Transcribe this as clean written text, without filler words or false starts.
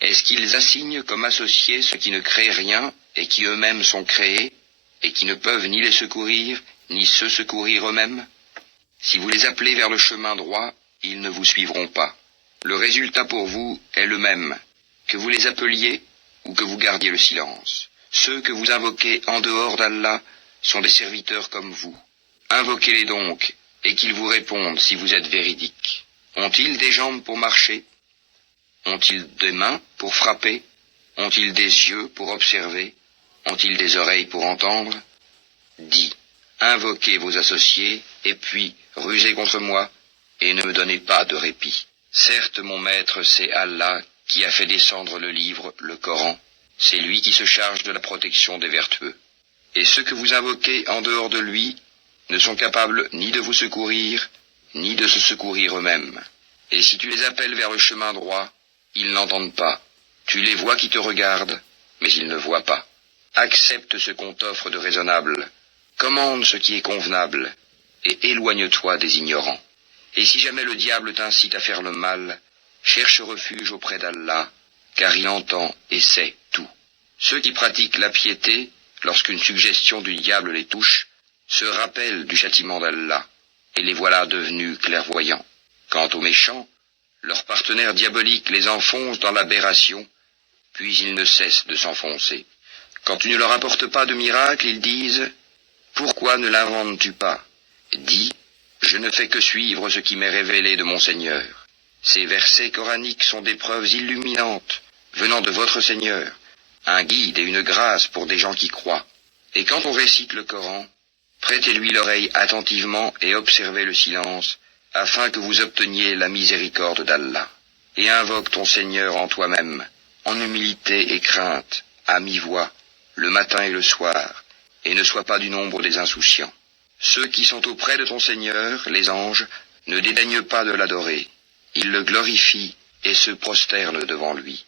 Est-ce qu'ils assignent comme associés ceux qui ne créent rien et qui eux-mêmes sont créés, et qui ne peuvent ni les secourir, ni se secourir eux-mêmes? Si vous les appelez vers le chemin droit, ils ne vous suivront pas. Le résultat pour vous est le même, que vous les appeliez ou que vous gardiez le silence. Ceux que vous invoquez en dehors d'Allah sont des serviteurs comme vous. Invoquez-les donc, et qu'ils vous répondent si vous êtes véridiques. Ont-ils des jambes pour marcher? Ont-ils des mains pour frapper? Ont-ils des yeux pour observer? Ont-ils des oreilles pour entendre? Dis, invoquez vos associés, et puis rusez contre moi, et ne me donnez pas de répit. Certes, mon maître, c'est Allah qui a fait descendre le livre, le Coran. C'est lui qui se charge de la protection des vertueux. Et ceux que vous invoquez en dehors de lui ne sont capables ni de vous secourir, ni de se secourir eux-mêmes. Et si tu les appelles vers le chemin droit, ils n'entendent pas. Tu les vois qui te regardent, mais ils ne voient pas. Accepte ce qu'on t'offre de raisonnable, commande ce qui est convenable, et éloigne-toi des ignorants. Et si jamais le diable t'incite à faire le mal, cherche refuge auprès d'Allah, car il entend et sait tout. Ceux qui pratiquent la piété, lorsqu'une suggestion du diable les touche, se rappellent du châtiment d'Allah, et les voilà devenus clairvoyants. Quant aux méchants, leurs partenaires diaboliques les enfoncent dans l'aberration, puis ils ne cessent de s'enfoncer. Quand tu ne leur apportes pas de miracle, ils disent « Pourquoi ne l'inventes-tu pas ?» Dis « Je ne fais que suivre ce qui m'est révélé de mon Seigneur. » Ces versets coraniques sont des preuves illuminantes, venant de votre Seigneur, un guide et une grâce pour des gens qui croient. Et quand on récite le Coran, prêtez-lui l'oreille attentivement et observez le silence, afin que vous obteniez la miséricorde d'Allah. Et invoque ton Seigneur en toi-même, en humilité et crainte, à mi-voix, le matin et le soir, et ne sois pas du nombre des insouciants. Ceux qui sont auprès de ton Seigneur, les anges, ne dédaignent pas de l'adorer. Ils le glorifient et se prosternent devant lui.